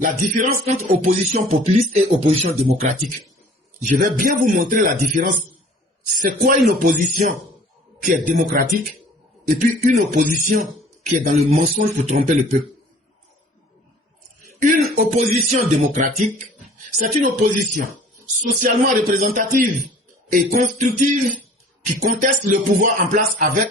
la différence entre opposition populiste et opposition démocratique. Je vais bien vous montrer la différence. C'est quoi une opposition qui est démocratique et puis une opposition qui est dans le mensonge pour tromper le peuple. Une opposition démocratique, c'est une opposition socialement représentative et constructive qui conteste le pouvoir en place avec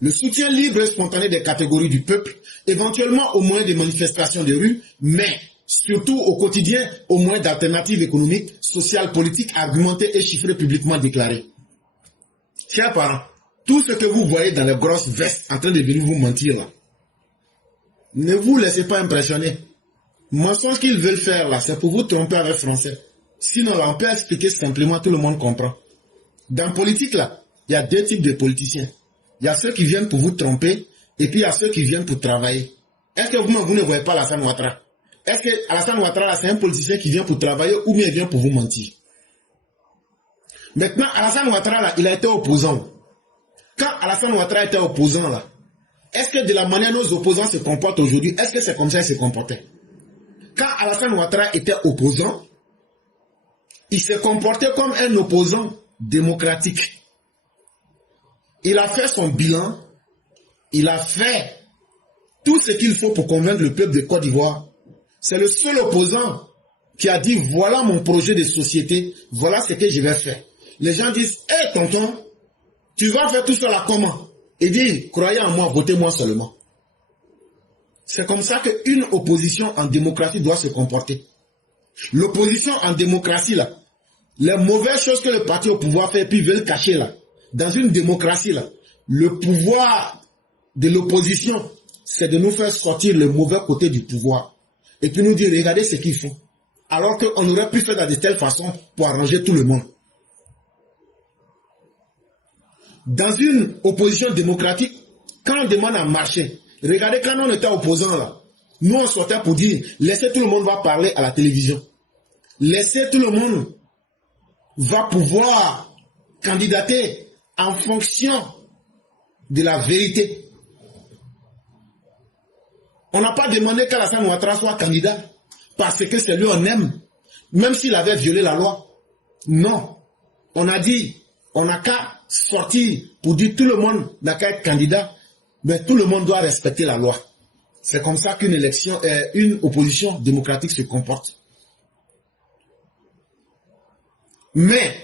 le soutien libre et spontané des catégories du peuple, éventuellement au moyen des manifestations de rue, mais surtout au quotidien au moyen d'alternatives économiques, sociales, politiques, argumentées et chiffrées publiquement déclarées. Chers parents, tout ce que vous voyez dans les grosses vestes en train de venir vous mentir là, ne vous laissez pas impressionner. Le mensonge qu'ils veulent faire là, c'est pour vous tromper avec français. Sinon là, on peut expliquer simplement, tout le monde comprend. Dans la politique là, il y a deux types de politiciens. Il y a ceux qui viennent pour vous tromper et puis il y a ceux qui viennent pour travailler. Est-ce que vous ne voyez pas Alassane Ouattara? Est-ce que Alassane Ouattara c'est un politicien qui vient pour travailler ou bien il vient pour vous mentir? Maintenant, Alassane Ouattara là, il a été opposant. Quand Alassane Ouattara était opposant là, est-ce que de la manière dont nos opposants se comportent aujourd'hui, est-ce que c'est comme ça qu'ils se comportaient? Quand Alassane Ouattara était opposant, il se comportait comme un opposant démocratique. Il a fait son bilan, il a fait tout ce qu'il faut pour convaincre le peuple de Côte d'Ivoire. C'est le seul opposant qui a dit voilà mon projet de société, voilà ce que je vais faire. Les gens disent hé tonton, tu vas faire tout cela comment? Il dit croyez en moi, votez-moi seulement. C'est comme ça qu'une opposition en démocratie doit se comporter. L'opposition en démocratie là, les mauvaises choses que le parti au pouvoir fait puis veulent cacher là. Dans une démocratie là, le pouvoir de l'opposition, c'est de nous faire sortir le mauvais côté du pouvoir. Et puis nous dire, regardez ce qu'ils font. Alors qu'on aurait pu faire de telle façon pour arranger tout le monde. Dans une opposition démocratique, quand on demande à marcher, regardez quand on était opposant là, nous on sortait pour dire, laissez tout le monde va parler à la télévision. Laissez tout le monde va pouvoir candidater en fonction de la vérité. On n'a pas demandé qu'Alassane Ouattara soit candidat parce que c'est lui on aime, même s'il avait violé la loi. Non. On a dit, on n'a qu'à sortir pour dire tout le monde n'a qu'à être candidat, mais tout le monde doit respecter la loi. C'est comme ça qu'une élection, une opposition démocratique se comporte. Mais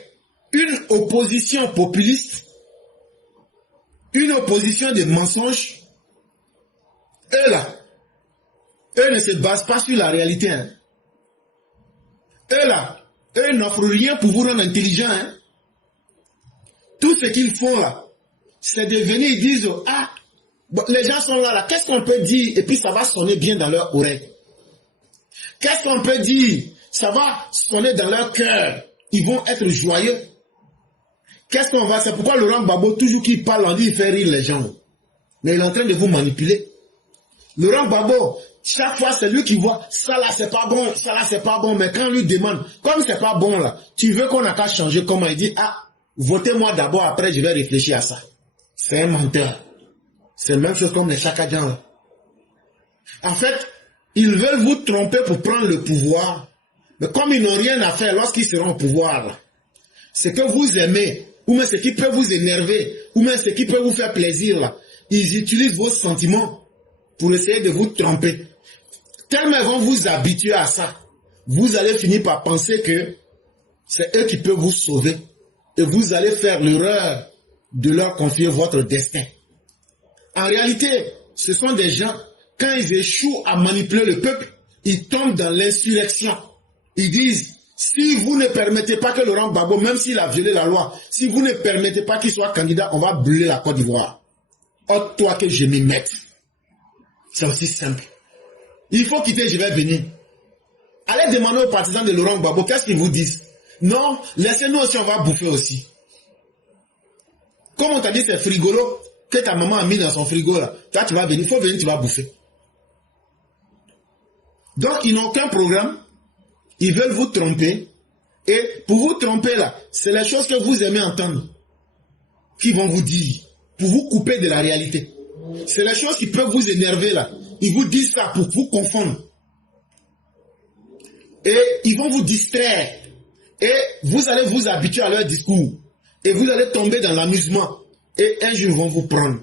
une opposition populiste, une opposition de mensonges, eux là, eux ne se basent pas sur la réalité. Hein. Eux là, eux n'offrent rien pour vous rendre intelligent. Hein. Tout ce qu'ils font là, c'est de venir, ils disent, ah, bon, les gens sont là, qu'est-ce qu'on peut dire? Et puis ça va sonner bien dans leur oreille. Qu'est-ce qu'on peut dire? Ça va sonner dans leur cœur. Ils vont être joyeux. Qu'est-ce qu'on va? C'est pourquoi Laurent Gbagbo, toujours qu'il parle, on dit il fait rire les gens. Mais il est en train de vous manipuler. Laurent Gbagbo, chaque fois c'est lui qui voit, ça là c'est pas bon, ça là c'est pas bon. Mais quand on lui demande, comme c'est pas bon là, tu veux qu'on n'a qu'à changer comment? Il dit, ah, votez-moi d'abord, après je vais réfléchir à ça. C'est un menteur. C'est la même chose comme les Chakadjans là. En fait, ils veulent vous tromper pour prendre le pouvoir. Mais comme ils n'ont rien à faire lorsqu'ils seront au pouvoir là, ce que vous aimez, ou même ce qui peut vous énerver, ou même ce qui peut vous faire plaisir là, ils utilisent vos sentiments pour essayer de vous tromper. Tellement ils vont vous habituer à ça, vous allez finir par penser que c'est eux qui peuvent vous sauver. Et vous allez faire l'erreur de leur confier votre destin. En réalité, ce sont des gens, quand ils échouent à manipuler le peuple, ils tombent dans l'insurrection. Ils disent, si vous ne permettez pas que Laurent Gbagbo, même s'il a violé la loi, si vous ne permettez pas qu'il soit candidat, on va brûler la Côte d'Ivoire. Ôte-toi que je m'y mette. C'est aussi simple. Il faut quitter, je vais venir. Allez demander aux partisans de Laurent Gbagbo, qu'est-ce qu'ils vous disent? Non, laissez-nous aussi, on va bouffer aussi. Comme on t'a dit, c'est frigolo, que ta maman a mis dans son frigo là. Toi, tu vas venir, il faut venir, tu vas bouffer. Donc, ils n'ont aucun programme. Ils veulent vous tromper. Et pour vous tromper là, c'est les choses que vous aimez entendre qui vont vous dire. Pour vous couper de la réalité. C'est les choses qui peuvent vous énerver là. Ils vous disent ça pour vous confondre. Et ils vont vous distraire. Et vous allez vous habituer à leur discours. Et vous allez tomber dans l'amusement. Et un jour, ils vont vous prendre.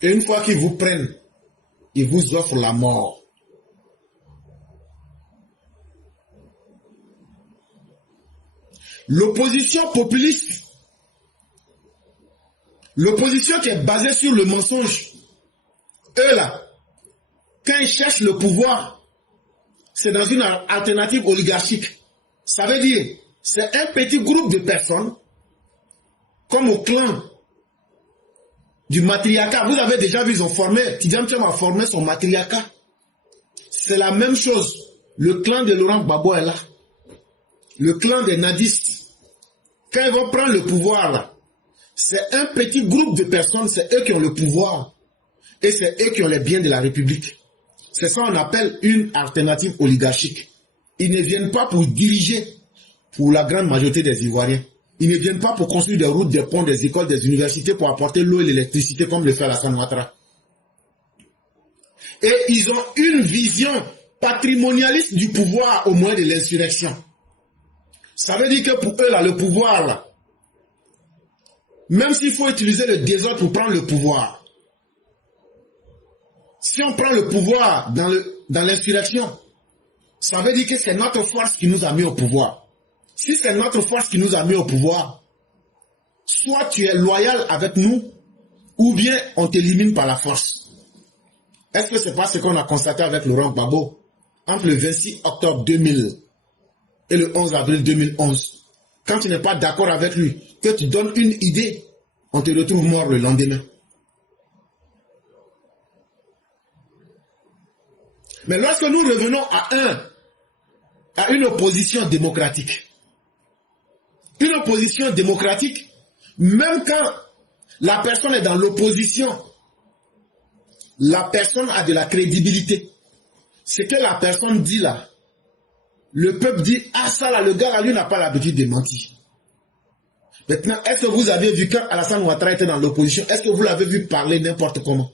Et une fois qu'ils vous prennent, ils vous offrent la mort. L'opposition populiste, l'opposition qui est basée sur le mensonge, eux là, quand ils cherchent le pouvoir, c'est dans une alternative oligarchique. Ça veut dire, c'est un petit groupe de personnes, comme au clan du matriarcat. Vous avez déjà vu, ils ont formé, Tidjam Thiam a formé son matriarcat. C'est la même chose. Le clan de Laurent Gbagbo est là. Le clan des nadistes. Quand ils vont prendre le pouvoir là, c'est un petit groupe de personnes, c'est eux qui ont le pouvoir. Et c'est eux qui ont les biens de la République. C'est ça qu'on appelle une alternative oligarchique. Ils ne viennent pas pour diriger pour la grande majorité des Ivoiriens. Ils ne viennent pas pour construire des routes, des ponts, des écoles, des universités pour apporter l'eau et l'électricité comme le fait Alassane Ouattara. Et ils ont une vision patrimonialiste du pouvoir au moyen de l'insurrection. Ça veut dire que pour eux, là, le pouvoir, là, même s'il faut utiliser le désordre pour prendre le pouvoir, si on prend le pouvoir dans l'insurrection, ça veut dire que c'est notre force qui nous a mis au pouvoir. Si c'est notre force qui nous a mis au pouvoir, soit tu es loyal avec nous, ou bien on t'élimine par la force. Est-ce que c'est pas ce qu'on a constaté avec Laurent Gbagbo entre le 26 octobre 2000 et le 11 avril 2011? Quand tu n'es pas d'accord avec lui, que tu donnes une idée, on te retrouve mort le lendemain. Mais lorsque nous revenons à une opposition démocratique, une opposition démocratique, même quand la personne est dans l'opposition, la personne a de la crédibilité. Ce que la personne dit là, le peuple dit, ah ça là, le gars là, lui n'a pas l'habitude de mentir. Maintenant, est-ce que vous avez vu quand Alassane Ouattara était dans l'opposition, est-ce que vous l'avez vu parler n'importe comment?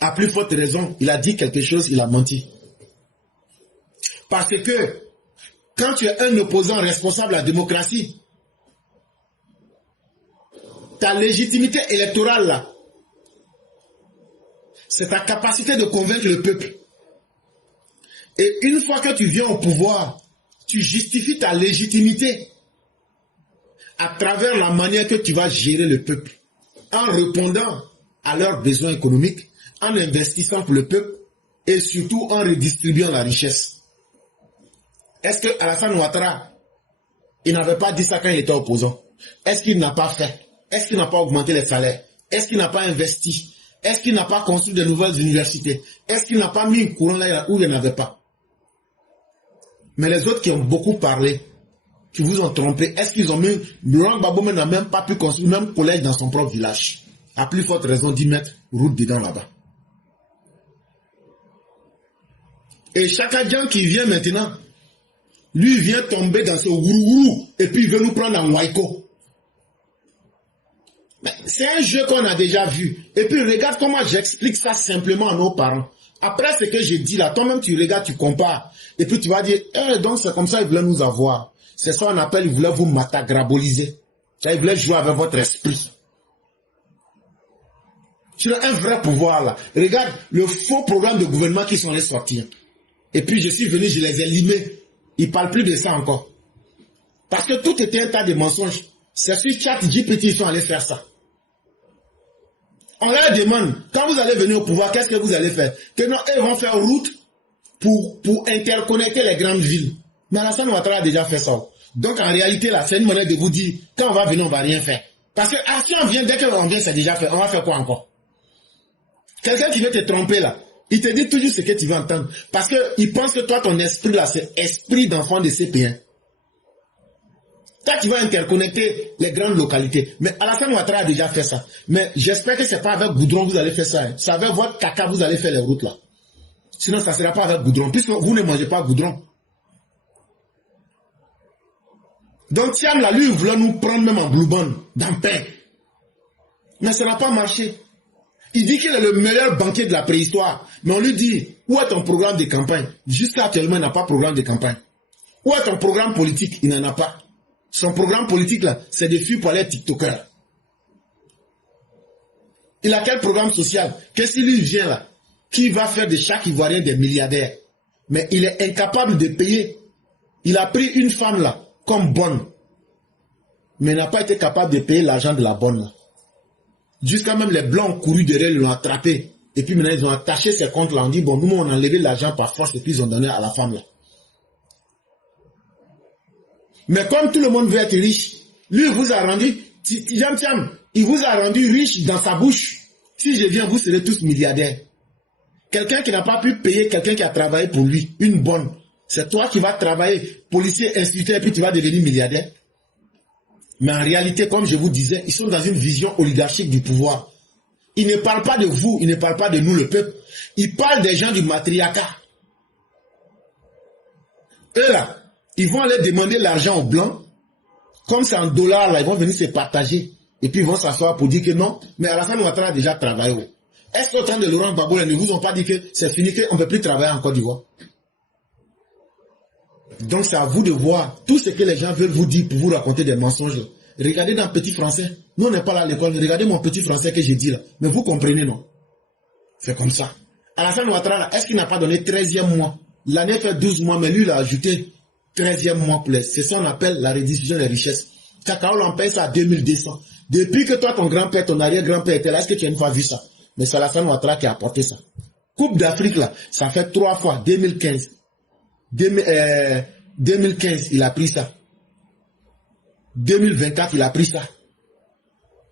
À plus forte raison, il a dit quelque chose, il a menti. Parce que, quand tu es un opposant responsable à la démocratie, ta légitimité électorale là, c'est ta capacité de convaincre le peuple. Et une fois que tu viens au pouvoir, tu justifies ta légitimité à travers la manière que tu vas gérer le peuple, en répondant à leurs besoins économiques, en investissant pour le peuple et surtout en redistribuant la richesse. Est-ce que Alassane Ouattara, il n'avait pas dit ça quand il était opposant? Est-ce qu'il n'a pas fait? Est-ce qu'il n'a pas augmenté les salaires? Est-ce qu'il n'a pas investi? Est-ce qu'il n'a pas construit de nouvelles universités? Est-ce qu'il n'a pas mis un courant là où il n'y en avait pas? Mais les autres qui ont beaucoup parlé, qui vous ont trompé, est-ce qu'ils ont mis... Laurent Gbagbo n'a même pas pu construire même collège dans son propre village. À plus forte raison d'y mettre route dedans là-bas. Et chaque Djan qui vient maintenant, lui vient tomber dans ce gourou et puis il veut nous prendre en Waiko. C'est un jeu qu'on a déjà vu. Et puis regarde comment j'explique ça simplement à nos parents. Après ce que j'ai dit là, toi-même tu regardes, tu compares. Et puis tu vas dire, donc c'est comme ça ils voulaient nous avoir. C'est ça qu'on appelle, ils voulaient vous matagraboliser. Ils voulaient jouer avec votre esprit. Tu as un vrai pouvoir là. Regarde le faux programme de gouvernement qui sont allés sortir. Et puis je suis venu, je les ai limés. Ils ne parlent plus de ça encore. Parce que tout était un tas de mensonges. C'est sur ChatGPT ils sont allés faire ça. On leur demande, quand vous allez venir au pouvoir, qu'est-ce que vous allez faire? Que non, ils vont faire route pour interconnecter les grandes villes. Mais Alassane Ouattara a déjà fait ça. Donc en réalité, là, c'est une manière de vous dire, quand on va venir, on ne va rien faire. Parce que si on vient, dès qu'on vient, c'est déjà fait. On va faire quoi encore? Quelqu'un qui veut te tromper là, il te dit toujours ce que tu veux entendre. Parce qu'il pense que toi, ton esprit là, c'est esprit d'enfant de CP1. Toi, tu vas interconnecter les grandes localités. Mais Alassane Ouattara a déjà fait ça. Mais j'espère que ce n'est pas avec goudron que vous allez faire ça. Hein. C'est avec votre caca que vous allez faire les routes là. Sinon, ça ne sera pas avec goudron. Puisque vous ne mangez pas goudron. Donc, Thiam là, lui, il voulait nous prendre même en blue band, dans pain. Mais ça n'a pas marché. Il dit qu'il est le meilleur banquier de la préhistoire. Mais on lui dit, où est ton programme de campagne? Jusqu'à actuellement, il n'a pas de programme de campagne. Où est ton programme politique? Il n'en a pas. Son programme politique, là, c'est de fuir pour les TikTokers. Il a quel programme social? Qu'est-ce qu'il lui vient là? Qui va faire de chaque Ivoirien des milliardaires? Mais il est incapable de payer. Il a pris une femme là, comme bonne. Mais il n'a pas été capable de payer l'argent de la bonne là. Jusqu'à même les blancs ont couru derrière, ils l'ont attrapé. Et puis maintenant, ils ont attaché ces comptes là. On dit, bon, nous, on a enlevé l'argent par force et puis ils ont donné à la femme là. Mais comme tout le monde veut être riche, lui, il vous a rendu, il vous a rendu riche dans sa bouche. Si je viens, vous serez tous milliardaires. Quelqu'un qui n'a pas pu payer quelqu'un qui a travaillé pour lui, une bonne, c'est toi qui vas travailler, policier, instituteur, et puis tu vas devenir milliardaire. Mais en réalité, comme je vous disais, ils sont dans une vision oligarchique du pouvoir. Ils ne parlent pas de vous, ils ne parlent pas de nous, le peuple. Ils parlent des gens du matriarcat. Eux là, ils vont aller demander l'argent aux blancs. Comme c'est en dollars, là, ils vont venir se partager. Et puis ils vont s'asseoir pour dire que non. Mais Alassane Ouattara a déjà travaillé. Est-ce qu'au temps de Laurent Gbagbo, ils ne vous ont pas dit que c'est fini, qu'on ne peut plus travailler en Côte d'Ivoire? Donc c'est à vous de voir tout ce que les gens veulent vous dire pour vous raconter des mensonges. Regardez dans Petit Français. Nous on n'est pas là à l'école. Regardez mon Petit Français que j'ai dit là. Mais vous comprenez, non? C'est comme ça. Alassane Ouattara, est-ce qu'il n'a pas donné 13e mois? L'année fait 12 mois, mais lui il a ajouté 13e mois plus. C'est ça qu'on appelle la redistribution des richesses. Cacao, on paye ça à 2200. Depuis que toi, ton grand-père, ton arrière-grand-père était là, est-ce que tu as une fois vu ça? Mais c'est Alassane Ouattara qui a apporté ça. Coupe d'Afrique, là, ça fait 3 fois, 2015. 2015, il a pris ça. 2024, il a pris ça.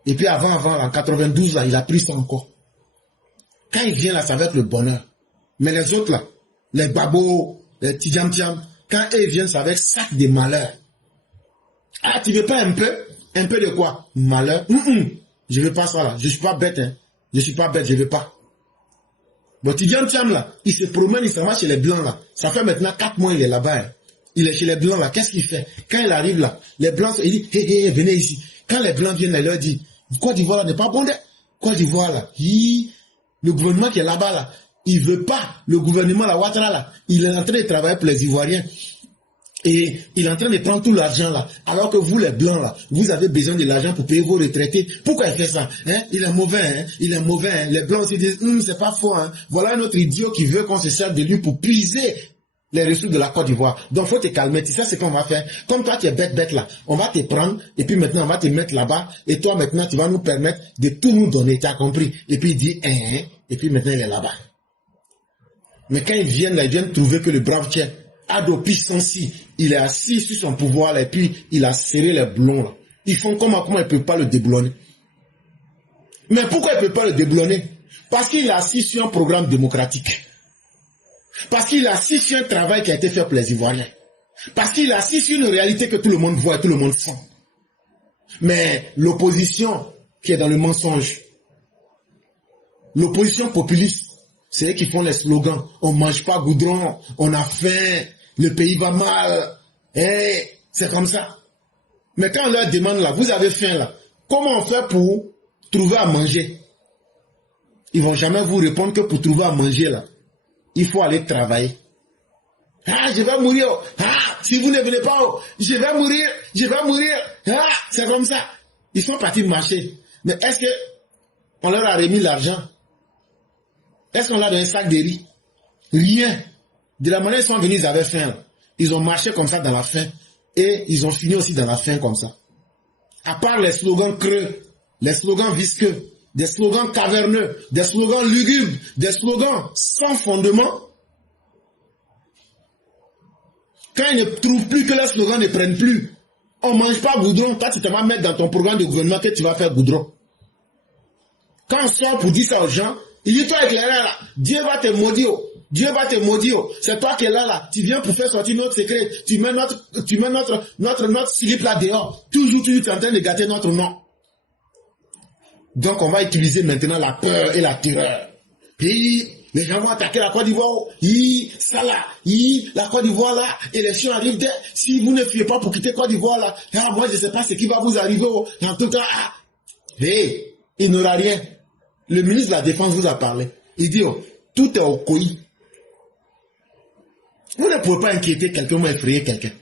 Et puis avant, en 92, là, il a pris ça encore. Quand il vient là, ça va être le bonheur. Mais les autres, là, les babos, les tidjam-tiam, quand eux viennent, ça va être sac de malheur. Ah, tu veux pas un peu? Un peu de quoi? Malheur? Je veux pas ça là. Je suis pas bête, hein. Je suis pas bête, je veux pas. Bon, Tidiane là, il se promène, il s'en va chez les blancs là. Ça fait maintenant 4 mois il est là-bas. Hein. Il est chez les blancs là. Qu'est-ce qu'il fait? Quand il arrive là, les blancs, il dit, hé, venez ici. Quand les blancs viennent là, il leur dit, Côte d'Ivoire là n'est pas bon. Côte d'Ivoire là, le gouvernement qui est là-bas là, il veut pas. Le gouvernement là, Ouattara là, il est en train de travailler pour les Ivoiriens. Et il est en train de prendre tout l'argent là. Alors que vous les blancs là, vous avez besoin de l'argent pour payer vos retraités. Pourquoi il fait ça? Hein? Il est mauvais, hein? Il est mauvais. Hein? Les blancs se disent, c'est pas faux. Hein? Voilà un autre idiot qui veut qu'on se serve de lui pour puiser les ressources de la Côte d'Ivoire. Donc faut te calmer. Tu sais ce qu'on va faire? Comme toi tu es bête là, on va te prendre et puis maintenant on va te mettre là-bas. Et toi maintenant tu vas nous permettre de tout nous donner. Tu as compris? Et puis il dit, et puis maintenant il est là-bas. Mais quand ils viennent là, ils viennent trouver que le brave tien Adopi Sansi, il est assis sur son pouvoir là, et puis il a serré les blonds là. Ils font comment il ne peut pas le déboulonner? Mais pourquoi il ne peut pas le déboulonner? Parce qu'il est assis sur un programme démocratique. Parce qu'il est assis sur un travail qui a été fait pour les Ivoiriens. Parce qu'il est assis sur une réalité que tout le monde voit et tout le monde sent. Mais l'opposition qui est dans le mensonge, l'opposition populiste, c'est eux qui font les slogans. On ne mange pas goudron, on a faim, le pays va mal. C'est comme ça. Mais quand on leur demande là, vous avez faim là, comment on fait pour trouver à manger? Ils ne vont jamais vous répondre que pour trouver à manger là, il faut aller travailler. Ah, je vais mourir. Ah, si vous ne venez pas, je vais mourir, je vais mourir. Ah, c'est comme ça. Ils sont partis marcher. Mais est-ce qu'on leur a remis l'argent? Est-ce qu'on a donné un sac de riz? Rien. De la manière ils sont venus, ils avaient faim. Ils ont marché comme ça dans la faim. Et ils ont fini aussi dans la faim comme ça. À part les slogans creux, les slogans visqueux, des slogans caverneux, des slogans lugubres, des slogans sans fondement. Quand ils ne trouvent plus que les slogans ne prennent plus, on ne mange pas goudron, toi tu te vas mettre dans ton programme de gouvernement que tu vas faire goudron. Quand on sort pour dire ça aux gens, il dit toi éclairé là, Dieu va te maudire. Dieu va te maudire. C'est toi qui es là. Tu viens pour faire sortir notre secret. Tu mets notre slip là dehors. Toujours tu es en train de gâter notre nom. Donc on va utiliser maintenant la peur et la terreur. Et les gens vont attaquer la Côte d'Ivoire. Ça là, la Côte d'Ivoire là, élection arrive. Si vous ne fuyez pas pour quitter Côte d'Ivoire là, moi je ne sais pas ce qui va vous arriver. En tout cas, il n'aura rien. Le ministre de la Défense vous a parlé. Il dit, oh, tout est au coï. Vous ne pouvez pas inquiéter quelqu'un ou effrayer quelqu'un.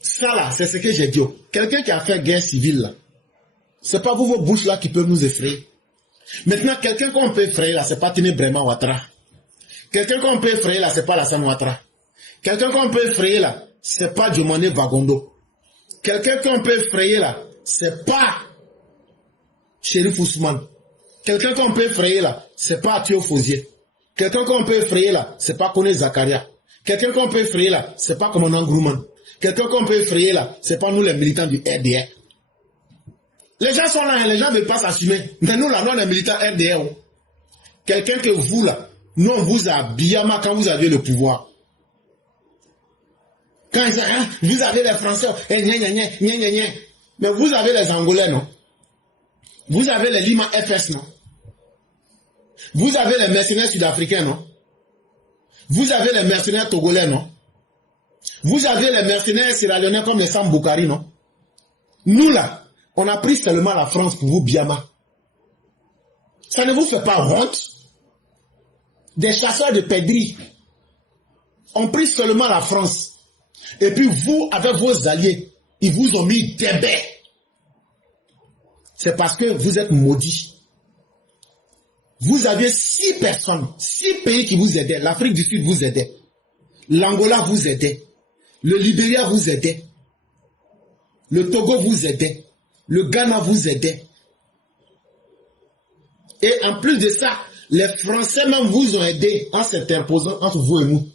Ça là, c'est ce que j'ai dit. Oh. Quelqu'un qui a fait guerre civile là, c'est pas vous, vos bouches là qui peuvent nous effrayer. Maintenant, quelqu'un qu'on peut effrayer là, c'est pas Tine Brema Ouattara. Quelqu'un qu'on peut effrayer là, c'est pas Lassane Ouattara. Quelqu'un qu'on peut effrayer là, c'est pas Djomane Bagondo. Quelqu'un qu'on peut effrayer là, c'est pas Chérif Ousmane. Quelqu'un qu'on peut effrayer là, c'est pas Atio Fosier. Quelqu'un qu'on peut effrayer là, c'est pas Kone Zakaria. Quelqu'un qu'on peut effrayer là, c'est pas Commandant Grouman. Quelqu'un qu'on peut effrayer là, c'est pas nous les militants du RDR. Les gens sont là, hein, les gens ne veulent pas s'assumer. Mais nous là, nous les militants RDR. Quelqu'un que vous là, nous on vous a Biyama quand vous aviez le pouvoir. Quand ils disent, hein, vous avez les Français, mais vous avez les Angolais, non? Vous avez les Lima FS, non? Vous avez les mercenaires sud-africains, non? Vous avez les mercenaires togolais, non? Vous avez les mercenaires sierra-léonais comme les Sam Boukari, non? Nous là, on a pris seulement la France pour vous, Biama. Ça ne vous fait pas honte? Des chasseurs de pèderies ont pris seulement la France. Et puis vous, avec vos alliés, ils vous ont mis des baies. C'est parce que vous êtes maudits. Vous aviez 6 personnes, 6 pays qui vous aidaient. L'Afrique du Sud vous aidait. L'Angola vous aidait. Le Libéria vous aidait. Le Togo vous aidait. Le Ghana vous aidait. Et en plus de ça, les Français même vous ont aidé en s'interposant entre vous et nous.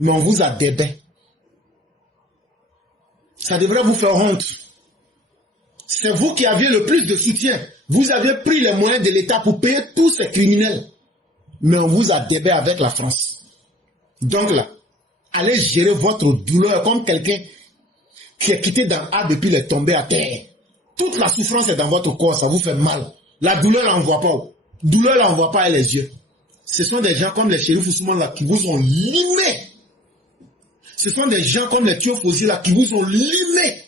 Mais on vous a débait. Ça devrait vous faire honte. C'est vous qui aviez le plus de soutien. Vous avez pris les moyens de l'État pour payer tous ces criminels. Mais on vous a débait avec la France. Donc là, allez gérer votre douleur comme quelqu'un qui est quitté dans A depuis les tombés à terre. Toute la souffrance est dans votre corps, ça vous fait mal. La douleur, là, on ne voit pas. Douleur, là, on ne voit pas avec les yeux. Ce sont des gens comme les Chérif Ousmane là qui vous ont limé. Ce sont des gens comme les Tiofosi là qui vous ont limé.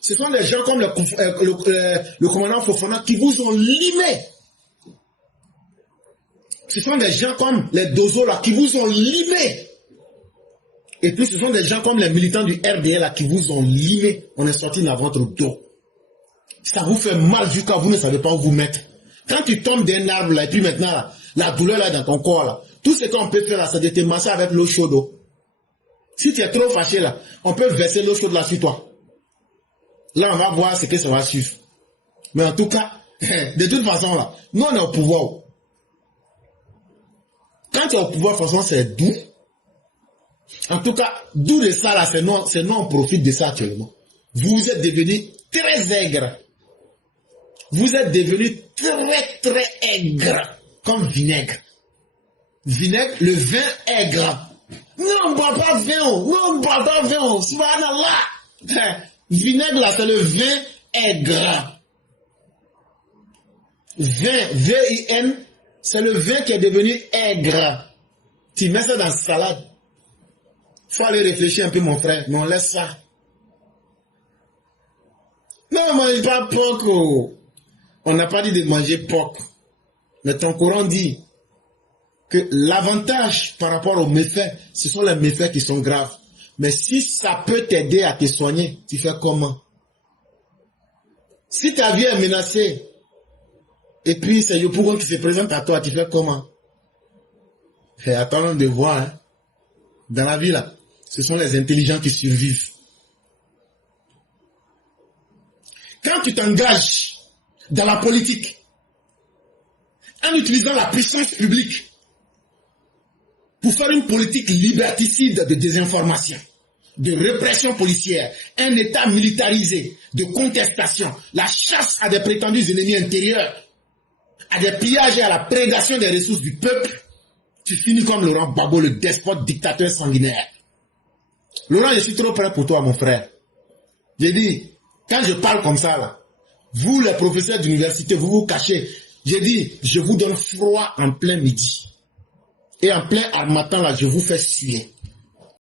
Ce sont des gens comme le commandant Fofana qui vous ont limé. Ce sont des gens comme les Dozo là qui vous ont limé. Et puis ce sont des gens comme les militants du RDL là qui vous ont limé. On est sorti dans votre dos. Ça vous fait mal jusqu'à vous ne savez pas où vous mettre. Quand tu tombes d'un arbre là et puis maintenant là, la douleur là dans ton corps là, tout ce qu'on peut faire là, c'est de te masser avec l'eau chaude. Si tu es trop fâché là, on peut verser l'eau chaude là sur toi. Là, on va voir ce que ça va suivre. Mais en tout cas, de toute façon là, nous on est au pouvoir. Quand tu es au pouvoir, franchement, c'est doux. En tout cas, d'où de ça là, c'est nous on profite de ça actuellement. Vous êtes devenus très aigres. Vous êtes devenus très très aigres. Comme vinaigre. Vinaigre, le vin aigre. Non, on ne boit pas vin. Non, on ne boit pas vin. Subhanallah. Vinaigre là, c'est le vin aigre. Vin, V-I-N, c'est le vin qui est devenu aigre. Tu mets ça dans la salade. Faut aller réfléchir un peu, mon frère, mais on laisse ça. Non, on ne mange pas porc. Oh. On n'a pas dit de manger porc. Mais ton Coran dit que l'avantage par rapport aux méfaits, ce sont les méfaits qui sont graves. Mais si ça peut t'aider à te soigner, tu fais comment? Si ta vie est menacée, et puis c'est Yopougon qui se présente à toi, tu fais comment? Et attendons de voir, hein. Dans la vie là, ce sont les intelligents qui survivent. Quand tu t'engages dans la politique, en utilisant la puissance publique pour faire une politique liberticide de désinformation, de répression policière, un État militarisé, de contestation, la chasse à des prétendus ennemis intérieurs, à des pillages et à la prédation des ressources du peuple, tu finis comme Laurent Gbagbo, le despote dictateur sanguinaire. Laurent, je suis trop prêt pour toi, mon frère. J'ai dit, quand je parle comme ça, là, vous, les professeurs d'université, vous vous cachez. J'ai dit, je vous donne froid en plein midi. Et en plein harmattan, là, je vous fais suer.